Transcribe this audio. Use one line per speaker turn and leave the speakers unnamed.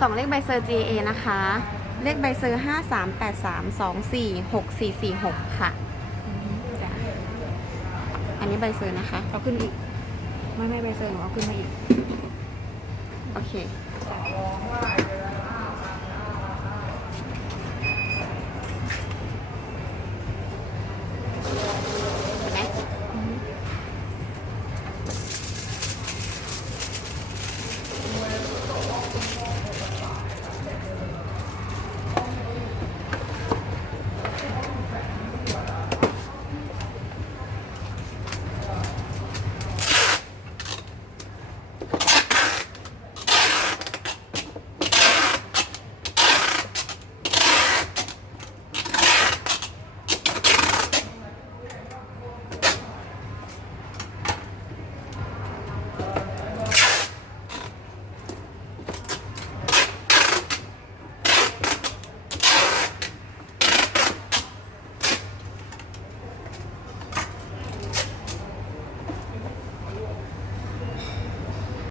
สองเลขใบเซอร์ GA นะคะ เลขใบเซอร์ 5 3 8 3 2 4 6 4 4 6ค่ะ
ค่ะ
อันนี้ใบเซอร์นะคะ
เอาขึ้นอีก ไม่ไม่ใบเซอร์หนูเอาขึ้นมาอีก
โอเค